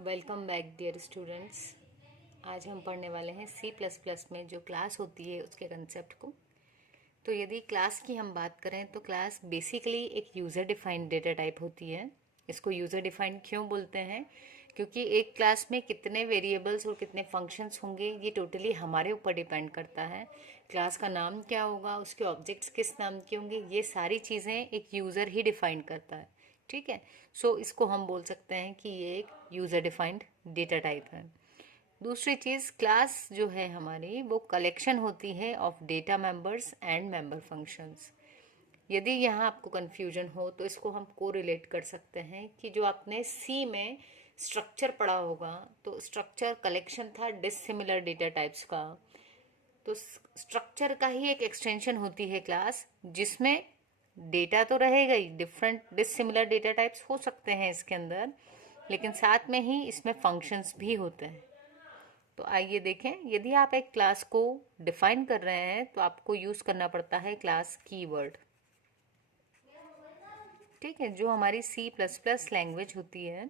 Welcome back dear students. आज हम पढ़ने वाले हैं सी प्लस प्लस में जो क्लास होती है उसके कंसेप्ट को। तो यदि क्लास की हम बात करें तो क्लास बेसिकली एक यूज़र डिफाइंड डेटा टाइप होती है। इसको यूज़र डिफाइंड क्यों बोलते हैं? क्योंकि एक क्लास में कितने वेरिएबल्स और कितने फंक्शंस होंगे ये टोटली हमारे ऊपर डिपेंड करता है। क्लास का नाम क्या होगा, उसके ऑब्जेक्ट्स किस नाम के होंगे, ये सारी चीज़ें एक यूज़र ही डिफाइंड करता है। ठीक है। सो इसको हम बोल सकते हैं कि ये एक यूज़र डिफाइंड डेटा टाइप है। दूसरी चीज़, क्लास जो है हमारी वो कलेक्शन होती है of data members and member functions. यदि यहाँ आपको कन्फ्यूजन हो तो इसको हम को रिलेट कर सकते हैं कि जो आपने सी में स्ट्रक्चर पढ़ा होगा, तो स्ट्रक्चर कलेक्शन था डिसिमिलर डेटा टाइप्स का। तो स्ट्रक्चर का ही एक एक्सटेंशन होती है क्लास, जिसमें डेटा तो रहेगा ही, डिफरेंट डिसिमिलर डेटा टाइप्स हो सकते हैं इसके अंदर, लेकिन साथ में ही इसमें फंक्शंस भी होते हैं। तो आइए देखें, यदि आप एक क्लास को डिफाइन कर रहे हैं तो आपको यूज करना पड़ता है क्लास कीवर्ड। ठीक है। जो हमारी सी प्लस प्लस लैंग्वेज होती है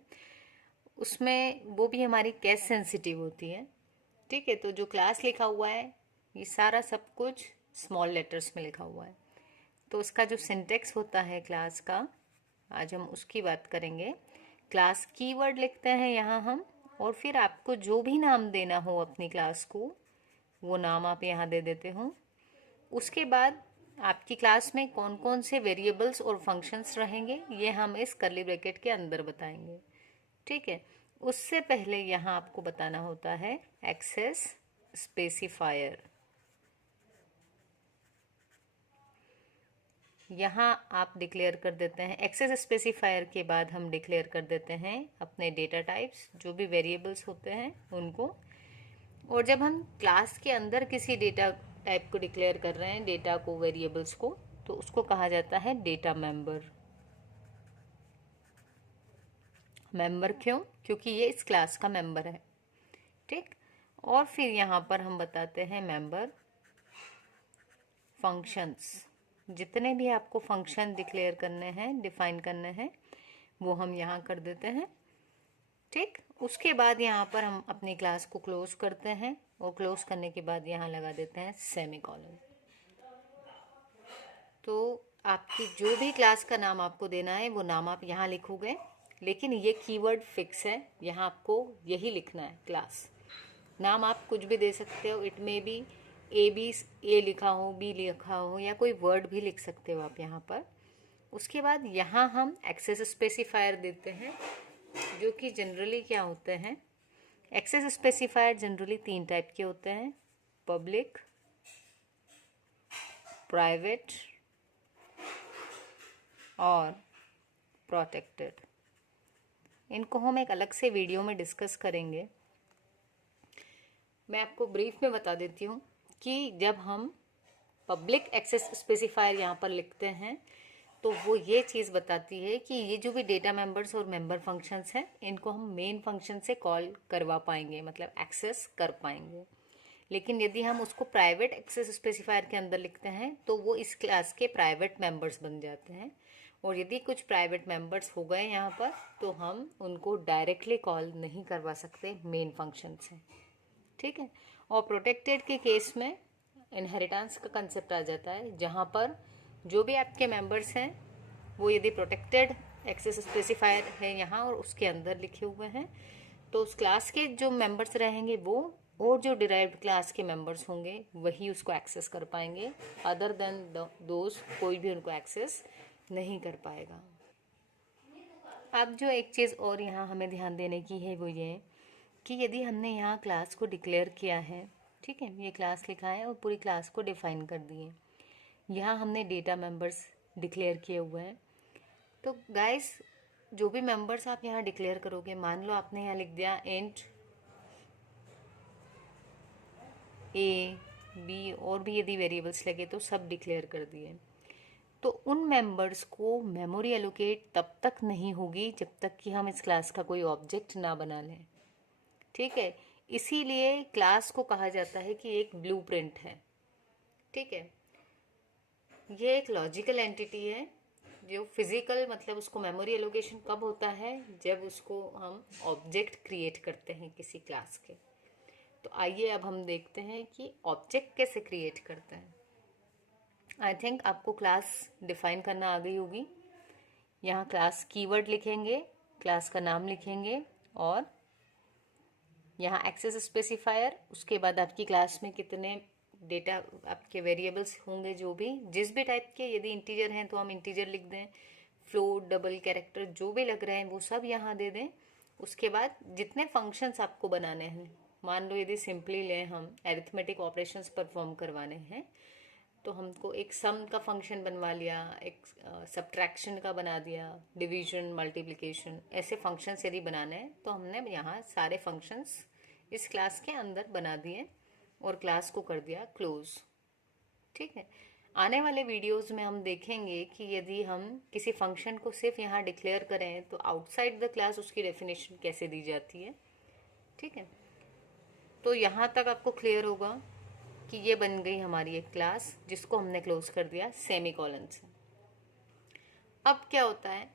उसमें वो भी हमारी केस सेंसिटिव होती है। ठीक है। तो जो क्लास लिखा हुआ है ये सारा सब कुछ स्मॉल लेटर्स में लिखा हुआ है। तो उसका जो सिंटेक्स होता है क्लास का, आज हम उसकी बात करेंगे। क्लास कीवर्ड लिखते हैं यहाँ हम, और फिर आपको जो भी नाम देना हो अपनी क्लास को वो नाम आप यहाँ दे देते हो। उसके बाद आपकी क्लास में कौन कौन से वेरिएबल्स और फंक्शंस रहेंगे ये हम इस कर्ली ब्रैकेट के अंदर बताएंगे। ठीक है। उससे पहले यहाँ आपको बताना होता है एक्सेस स्पेसिफायर। यहाँ आप डिक्लेयर कर देते हैं, एक्सेस स्पेसिफायर के बाद हम डिक्लेयर कर देते हैं अपने डेटा टाइप्स, जो भी वेरिएबल्स होते हैं उनको। और जब हम क्लास के अंदर किसी डेटा टाइप को डिक्लेयर कर रहे हैं, डेटा को, वेरिएबल्स को, तो उसको कहा जाता है डेटा मेंबर। मेंबर क्यों? क्योंकि ये इस क्लास का मेंबर है। ठीक। और फिर यहाँ पर हम बताते हैं मेंबर फंक्शंस। जितने भी आपको फंक्शन डिक्लेयर करने हैं, डिफाइन करने हैं, वो हम यहाँ कर देते हैं। ठीक। उसके बाद यहाँ पर हम अपनी क्लास को क्लोज करते हैं, और क्लोज करने के बाद यहाँ लगा देते हैं सेमीकोलन। तो आपकी जो भी क्लास का नाम आपको देना है वो नाम आप यहाँ लिखोगे, लेकिन ये कीवर्ड फिक्स है, यहाँ आपको यही लिखना है क्लास। नाम आप कुछ भी दे सकते हो, इट मे बी ए लिखा हो, बी लिखा हो, या कोई वर्ड भी लिख सकते हो आप यहाँ पर। उसके बाद यहाँ हम एक्सेस स्पेसिफायर देते हैं, जो कि जनरली क्या होते हैं, एक्सेस स्पेसिफायर जनरली 3 टाइप के होते हैं: पब्लिक, प्राइवेट और प्रोटेक्टेड। इनको हम एक अलग से वीडियो में डिस्कस करेंगे। मैं आपको ब्रीफ में बता देती हूँ कि जब हम पब्लिक एक्सेस स्पेसिफायर यहाँ पर लिखते हैं तो वो ये चीज़ बताती है कि ये जो भी डेटा मेंबर्स और मेंबर फंक्शंस हैं इनको हम मेन फंक्शन से कॉल करवा पाएंगे, मतलब एक्सेस कर पाएंगे। लेकिन यदि हम उसको प्राइवेट एक्सेस स्पेसिफायर के अंदर लिखते हैं तो वो इस क्लास के प्राइवेट मेंबर्स बन जाते हैं, और यदि कुछ प्राइवेट मेंबर्स हो गए यहाँ पर तो हम उनको डायरेक्टली कॉल नहीं करवा सकते मेन फंक्शन से। ठीक है। और प्रोटेक्टेड के केस में इनहेरिटेंस का कंसेप्ट आ जाता है, जहाँ पर जो भी आपके मेंबर्स हैं वो यदि प्रोटेक्टेड एक्सेस स्पेसिफायर है यहाँ और उसके अंदर लिखे हुए हैं, तो उस क्लास के जो मेंबर्स रहेंगे वो, और जो डिराइव्ड क्लास के मेंबर्स होंगे वही उसको एक्सेस कर पाएंगे। अदर देन दोज कोई भी उनको एक्सेस नहीं कर पाएगा। अब जो एक चीज़ और यहाँ हमें ध्यान देने की है वो ये कि यदि हमने यहाँ क्लास को डिक्लेयर किया है, ठीक है, ये क्लास लिखा है और पूरी क्लास को डिफाइन कर दिए, यहाँ हमने डेटा मेंबर्स डिक्लेयर किए हुए हैं, तो गाइस जो भी मेंबर्स आप यहाँ डिक्लेयर करोगे, मान लो आपने यहाँ लिख दिया इंट ए बी, और भी यदि वेरिएबल्स लगे तो सब डिक्लेयर कर दिए, तो उन मेंबर्स को मेमोरी एलोकेट तब तक नहीं होगी जब तक कि हम इस क्लास का कोई ऑब्जेक्ट ना बना लें। ठीक है। इसीलिए क्लास को कहा जाता है कि एक ब्लूप्रिंट है। ठीक है। ये एक लॉजिकल एंटिटी है जो फिजिकल मतलब उसको मेमोरी एलोकेशन कब होता है, जब उसको हम ऑब्जेक्ट क्रिएट करते हैं किसी क्लास के। तो आइए अब हम देखते हैं कि ऑब्जेक्ट कैसे क्रिएट करते हैं। आई थिंक आपको क्लास डिफाइन करना आ गई होगी। यहाँ क्लास कीवर्ड लिखेंगे, क्लास का नाम लिखेंगे और यहाँ एक्सेस स्पेसिफायर, उसके बाद आपकी क्लास में कितने डेटा आपके वेरिएबल्स होंगे, जो भी जिस भी टाइप के, यदि इंटीजर हैं तो हम इंटीजर लिख दें, फ्लोट, डबल, कैरेक्टर जो भी लग रहे हैं वो सब यहाँ दे दें। उसके बाद जितने फंक्शंस आपको बनाने हैं, मान लो यदि सिंपली लें हम एरिथमेटिक ऑपरेशंस परफॉर्म करवाने हैं तो हमको एक सम का फंक्शन बनवा लिया, एक सब्ट्रैक्शन का बना दिया, डिवीजन, मल्टीप्लिकेशन, ऐसे फंक्शंस यदि बनाने हैं तो हमने यहाँ सारे फंक्शंस इस क्लास के अंदर बना दिए और क्लास को कर दिया क्लोज। ठीक है, आने वाले वीडियोस में हम देखेंगे कि यदि हम किसी फंक्शन को सिर्फ यहाँ डिक्लेयर करें तो आउटसाइड द क्लास उसकी डेफिनेशन कैसे दी जाती है। ठीक है, तो यहाँ तक आपको क्लियर होगा कि ये बन गई हमारी एक क्लास जिसको हमने क्लोज कर दिया सेमीकोलन से। अब क्या होता है,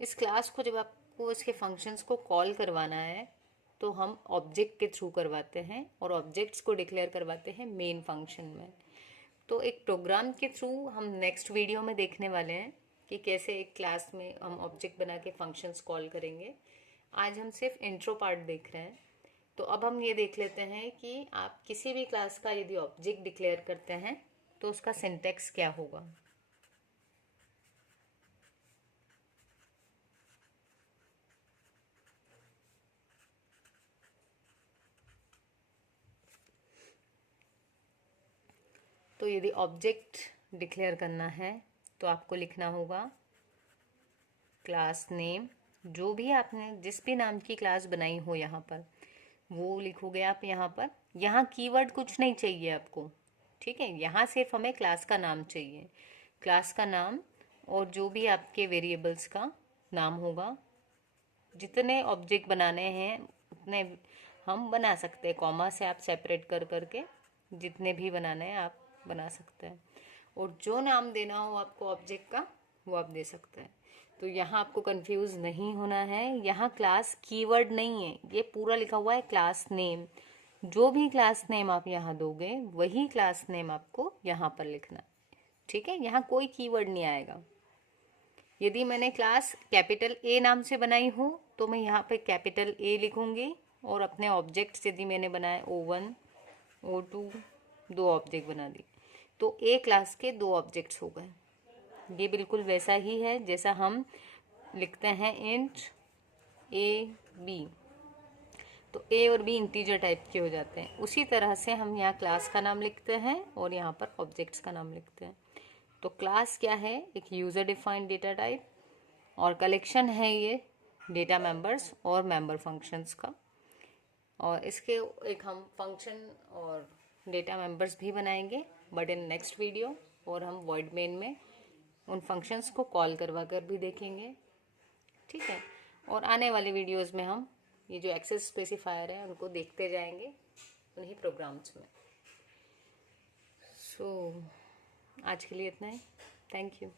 इस क्लास को जब आपको इसके फंक्शंस को कॉल करवाना है तो हम ऑब्जेक्ट के थ्रू करवाते हैं और ऑब्जेक्ट्स को डिक्लेयर करवाते हैं मेन फंक्शन में। तो एक प्रोग्राम के थ्रू हम नेक्स्ट वीडियो में देखने वाले हैं कि कैसे एक क्लास में हम ऑब्जेक्ट बना के फंक्शंस कॉल करेंगे। आज हम सिर्फ इंट्रो पार्ट देख रहे हैं। तो अब हम ये देख लेते हैं कि आप किसी भी क्लास का यदि ऑब्जेक्ट डिक्लेयर करते हैं तो उसका सिंटैक्स क्या होगा। तो यदि ऑब्जेक्ट डिक्लेयर करना है तो आपको लिखना होगा क्लास नेम, जो भी आपने जिस भी नाम की क्लास बनाई हो यहाँ पर वो लिखोगे आप यहाँ पर। यहाँ कीवर्ड कुछ नहीं चाहिए आपको, ठीक है, यहाँ सिर्फ हमें क्लास का नाम चाहिए, क्लास का नाम और जो भी आपके वेरिएबल्स का नाम होगा। जितने ऑब्जेक्ट बनाने हैं उतने हम बना सकते हैं, कॉमा से आप सेपरेट कर करके जितने भी बनाने हैं आप बना सकते हैं और जो नाम देना हो आपको ऑब्जेक्ट का वो आप दे सकते हैं। तो यहाँ आपको कंफ्यूज नहीं होना है, यहाँ क्लास कीवर्ड नहीं है, ये पूरा लिखा हुआ है क्लास नेम। जो भी क्लास नेम आप यहाँ दोगे वही क्लास नेम आपको यहाँ पर लिखना। ठीक है, यहाँ कोई कीवर्ड नहीं आएगा। यदि मैंने क्लास कैपिटल ए नाम से बनाई हो तो मैं यहाँ पे कैपिटल ए लिखूंगी और अपने ऑब्जेक्ट्स यदि मैंने बनाए O1, O2, 2 ऑब्जेक्ट बना दिए तो ए क्लास के 2 ऑब्जेक्ट्स हो गए। ये बिल्कुल वैसा ही है जैसा हम लिखते हैं इंट ए बी, तो ए और बी इंटीजर टाइप के हो जाते हैं। उसी तरह से हम यहाँ क्लास का नाम लिखते हैं और यहाँ पर ऑब्जेक्ट्स का नाम लिखते हैं। तो क्लास क्या है, एक यूज़र डिफाइंड डेटा टाइप और कलेक्शन है ये डेटा मेंबर्स और मेंबर फंक्शंस का। और इसके एक हम फंक्शन और डेटा मेंबर्स भी बनाएंगे बट इन नेक्स्ट वीडियो, और हम वॉइड मेन में उन फंक्शंस को कॉल करवा कर भी देखेंगे। ठीक है, और आने वाले वीडियोस में हम ये जो एक्सेस स्पेसिफायर है उनको देखते जाएंगे उन्हीं प्रोग्राम्स में। सो आज के लिए इतना ही, थैंक यू।